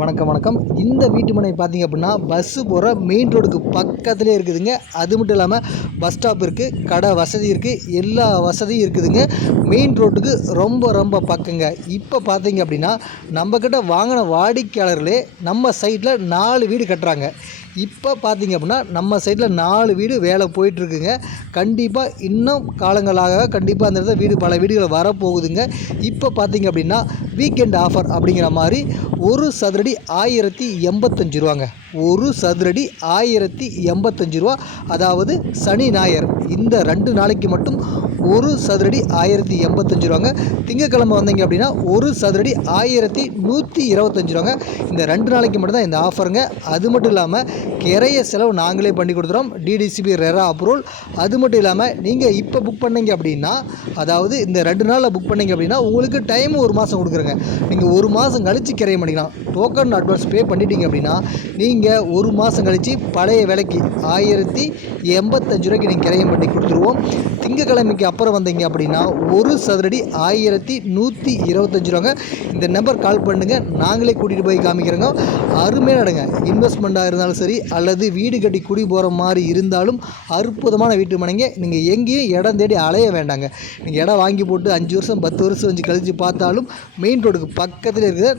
வணக்கம் வணக்கம். இந்த வீட்டு மனை பார்த்தீங்க அப்படின்னா, பஸ்ஸு போகிற மெயின் ரோடுக்கு பக்கத்திலே இருக்குதுங்க. அது மட்டும் இல்லாமல் பஸ் ஸ்டாப் இருக்குது, கடை வசதி இருக்குது, எல்லா வசதியும் இருக்குதுங்க. மெயின் ரோட்டுக்கு ரொம்ப ரொம்ப பக்கங்க. இப்போ பார்த்தீங்க அப்படின்னா, நம்மக்கிட்ட வாங்கின வாடிக்கையாளர்களே நம்ம சைட்டில் 4 வீடு கட்டுறாங்க. இப்போ பார்த்தீங்க அப்படின்னா, நம்ம சைட்டில் 4 வீடு வேலை போயிட்டுருக்குங்க. கண்டிப்பாக இன்னும் காலங்களாக கண்டிப்பாக அந்த இடத்துல பல வீடுகள் வரப்போகுதுங்க. இப்போ பார்த்தீங்க அப்படின்னா, வீக்கெண்ட் ஆஃபர் அப்படிங்கிற மாதிரி ஒரு சதுரடி ரூ. 1085. ஒரு சதுரடி ரூ. 1085. அதாவது சனி ஞாயிறு இந்த 2 நாளைக்கு மட்டும் ஒரு சதுரடி ரூ. 1085. திங்கக்கிழமை வந்தீங்க அப்படின்னா ஒரு சதுரடி ரூ. 1125. இந்த 2 நாளைக்கு மட்டும்தான் இந்த ஆஃபருங்க. அது மட்டும் இல்லாமல் கிரைய செலவு நாங்களே பண்ணி கொடுத்துறோம். DTCP RERA approval. அது மட்டும் இல்லாமல் நீங்கள் இப்போ புக் பண்ணீங்க அப்படின்னா, அதாவது இந்த 2 நாளில் புக் பண்ணீங்க அப்படின்னா உங்களுக்கு டைம் 1 மாதம் கொடுக்குறேங்க. நீங்கள் 1 மாதம் கழித்து கிரையம் பண்ணிக்கலாம். டோக்கன் அட்வான்ஸ் பே பண்ணிட்டீங்க அப்படின்னா நீங்கள் 1 மாதம் கழித்து பழைய விலைக்கு ரூ. 1085 நீங்கள் கிரையம் பண்ணி கொடுத்துருவோம். திங்கக்கிழமைக்கு அப்புறம் வந்தீங்க அப்படின்னா ஒரு சதுரடி ரூ. 1125. இந்த நம்பர் கால் பண்ணுங்கள், நாங்களே கூட்டிகிட்டு போய் காமிக்கிறோங்க. அருமையாக நடங்க. இன்வெஸ்ட்மெண்ட்டாக இருந்தாலும் சரி, அல்லது வீடு கட்டி குடி போகிற மாதிரி இருந்தாலும் அற்புதமான வீட்டு மனைங்க. நீங்கள் எங்கேயும் இடம் தேடி அலைய வேண்டாங்க. நீங்கள் இடம் வாங்கி போட்டு 5 வருஷம் 10 வருஷம் கழித்து பார்த்தாலும் மெயின் ரோடுக்கு பக்கத்தில் இருக்குது.